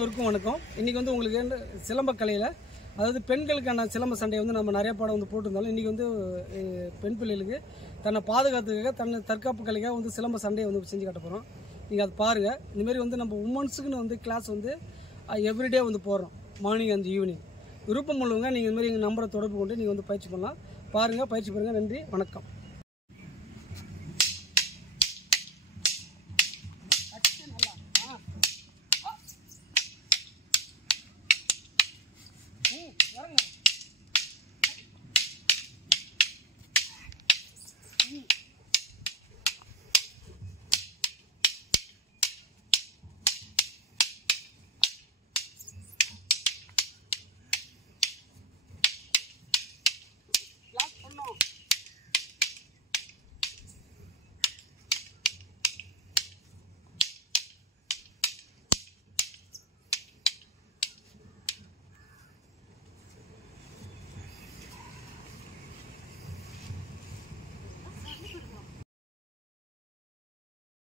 வணக்கம். இன்னைக்கு வந்து உங்களுக்கு சிலம்ப கலையில் அதாவது பெண்களுக்கான சிலம்ப சண்டையை வந்து நம்ம நிறைய பாடம் வந்து போட்டிருந்தாலும் இன்றைக்கி வந்து பெண் பிள்ளைகளுக்கு தன்னை பாதுகாத்துக்காக தன்னை தற்காப்பு கலைக்காக வந்து சிலம்ப சண்டையை வந்து செஞ்சு காட்ட போகிறோம். நீங்கள் அதை பாருங்கள். இந்தமாரி வந்து நம்ம உமன்ஸுக்குன்னு வந்து கிளாஸ் வந்து எவ்ரிடே வந்து போடுறோம், மார்னிங் அண்ட் ஈவினிங். விருப்பம் உள்ளவங்க நீங்கள் இதுமாரி எங்கள் நம்பரை தொடர்பு கொண்டு நீங்கள் வந்து பயிற்சி பண்ணலாம். பாருங்கள், பயிற்சி பண்ணுங்கள். நன்றி, வணக்கம்.